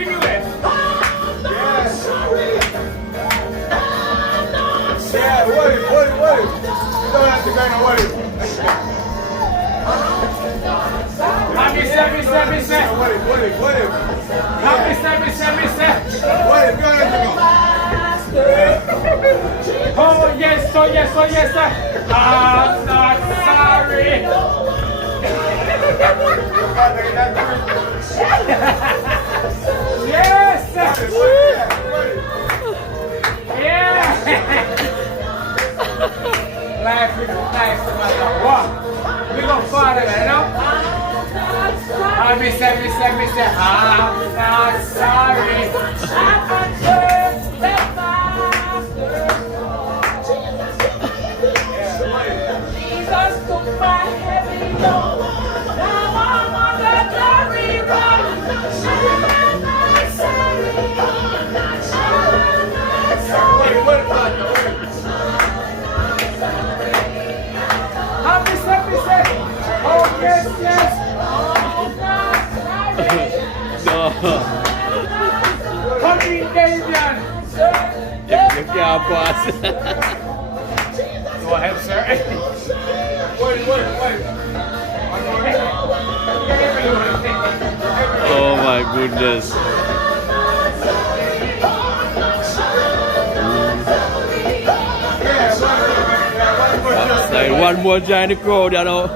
Stimulate. Yes. Yeah, what? You don't have to go no worry. Happy seven. What? Happy seven. What? You don't have to go. Oh yes. I'm not sorry. Yes. Yeah. Life is nice no matter what. We go farther, you know. Happy seven. I'm not sorry. Jesus took my heavy load. Now I'm on the glory road. I'm not sorry. Happy seven. Oh yes. I'm not sorry. Come in, Davian. If you're boss. Go ahead, sir. Wait. Oh my goodness. That's like one more giant crowd, you know.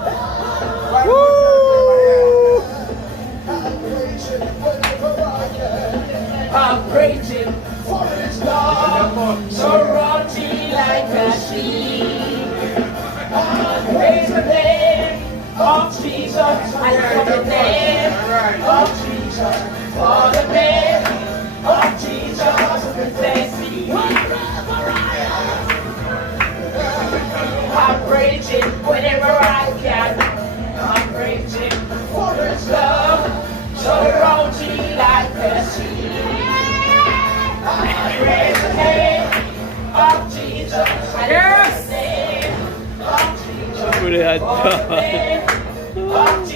I'm praising for His love, surround me like a sheep. Praise the name of Jesus, I love the name of Jesus, for the name of Jesus protects me. I'm praising whenever I can. I'm praising for His love, surround me like a sheep. I praise the name of Jesus. Yes. The name of Jesus. Good For the name of Jesus.